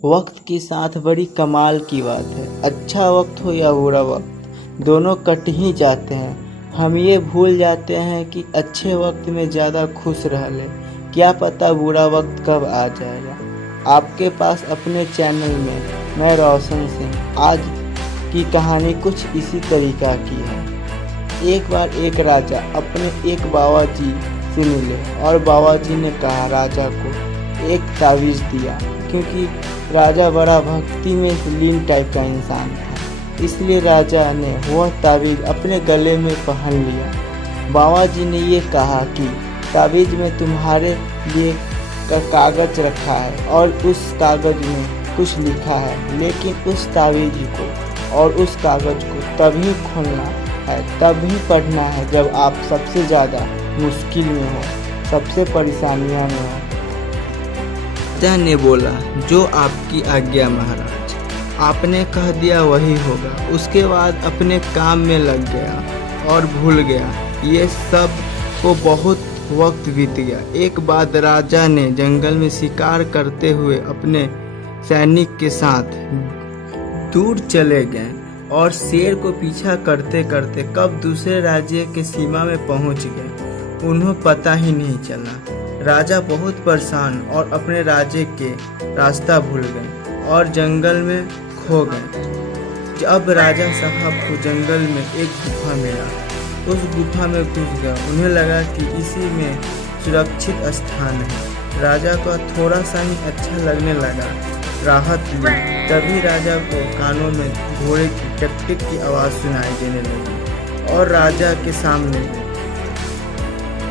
वक्त के साथ बड़ी कमाल की बात है। अच्छा वक्त हो या बुरा वक्त, दोनों कट ही जाते हैं। हम ये भूल जाते हैं कि अच्छे वक्त में ज़्यादा खुश रह ले, क्या पता बुरा वक्त कब आ जाएगा। आपके पास अपने चैनल में मैं रोशन सिंह। आज की कहानी कुछ इसी तरीका की है। एक बार एक राजा अपने एक बाबा जी से मिले और बाबा जी ने कहा राजा को एक तावीज़ दिया, क्योंकि राजा बड़ा भक्ति में लीन टाइप का इंसान था, इसलिए राजा ने वह तावीज़ अपने गले में पहन लिया। बाबा जी ने ये कहा कि तावीज़ में तुम्हारे लिए कागज़ रखा है और उस कागज़ में कुछ लिखा है, लेकिन उस तावीज़ को और उस कागज़ को तभी खोलना है, तभी पढ़ना है जब आप सबसे ज़्यादा मुश्किल में हो, सबसे परेशानियाँ में हो। राजा ने बोला, जो आपकी आज्ञा महाराज। आपने कह दिया वही होगा। उसके बाद अपने काम में लग गया और भूल गया ये सब को। बहुत वक्त बीत गया। एक बाद राजा ने जंगल में शिकार करते हुए अपने सैनिक के साथ दूर चले गए और शेर को पीछा करते करते कब दूसरे राज्य के सीमा में पहुंच गए, उन्हें पता ही नहीं चला। राजा बहुत परेशान और अपने राज्य के रास्ता भूल गए और जंगल में खो गए। जब राजा साहब को जंगल में एक गुफा मिला, उस गुफा में घुस गया। उन्हें लगा कि इसी में सुरक्षित स्थान है। राजा को थोड़ा सा ही अच्छा लगने लगा, राहत ली। तभी राजा को कानों में घोड़े की टिक-टिक की आवाज़ सुनाई देने लगी और राजा के सामने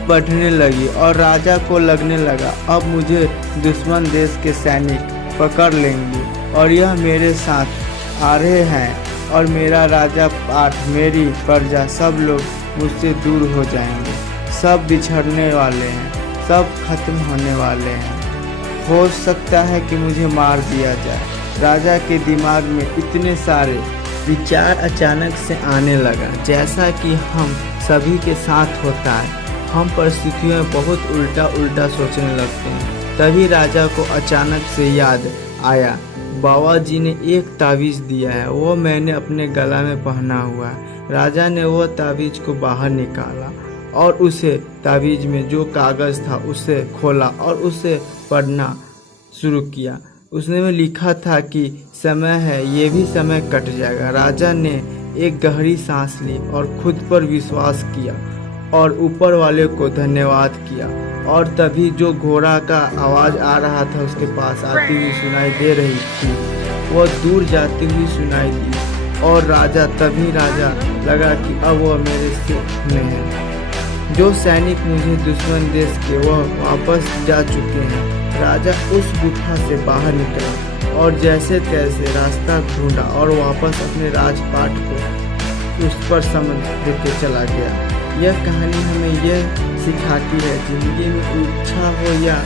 बढ़ने लगी और राजा को लगने लगा अब मुझे दुश्मन देश के सैनिक पकड़ लेंगे और यह मेरे साथ आ रहे हैं और मेरा राजा पाठ, मेरी प्रजा, सब लोग मुझसे दूर हो जाएंगे। सब बिछड़ने वाले हैं, सब खत्म होने वाले हैं। हो सकता है कि मुझे मार दिया जाए। राजा के दिमाग में इतने सारे विचार अचानक से आने लगा, जैसा कि हम सभी के साथ होता है। हम परिस्थितियों में बहुत उल्टा सोचने लगते हैं। तभी राजा को अचानक से याद आया, बाबा जी ने एक तावीज़ दिया है, वो मैंने अपने गला में पहना हुआ है। राजा ने वो तावीज़ को बाहर निकाला और उसे तावीज़ में जो कागज़ था उसे खोला और उसे पढ़ना शुरू किया। उसने में लिखा था कि समय है, ये भी समय कट जाएगा। राजा ने एक गहरी सांस ली और खुद पर विश्वास किया और ऊपर वाले को धन्यवाद किया। और तभी जो घोड़ा का आवाज़ आ रहा था उसके पास आती हुई सुनाई दे रही थी, वो दूर जाती हुई सुनाई दी और तभी राजा लगा कि अब वह मेरे से में है। जो सैनिक मुझे दुश्मन देश के वह वापस जा चुके हैं। राजा उस गुफा से बाहर निकला और जैसे तैसे रास्ता ढूंढा और वापस अपने राजपाट को उस पर समझ देते चला गया। यह कहानी हमें यह सिखाती है, जिंदगी में इच्छा हो या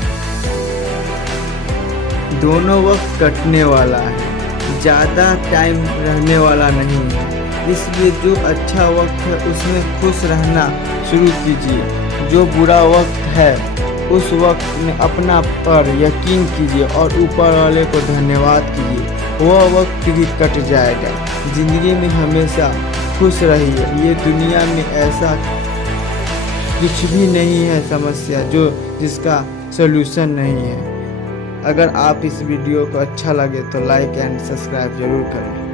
दोनों वक्त कटने वाला है, ज़्यादा टाइम रहने वाला नहीं है। इसलिए जो अच्छा वक्त है उसमें खुश रहना शुरू कीजिए। जो बुरा वक्त है उस वक्त में अपना पर यकीन कीजिए और ऊपर वाले को धन्यवाद कीजिए। वह वक्त भी कट जाएगा। ज़िंदगी में हमेशा खुश रहिए। ये दुनिया में ऐसा कुछ भी नहीं है समस्या जिसका सलूशन नहीं है। अगर आप इस वीडियो को अच्छा लगे तो लाइक एंड सब्सक्राइब ज़रूर करें।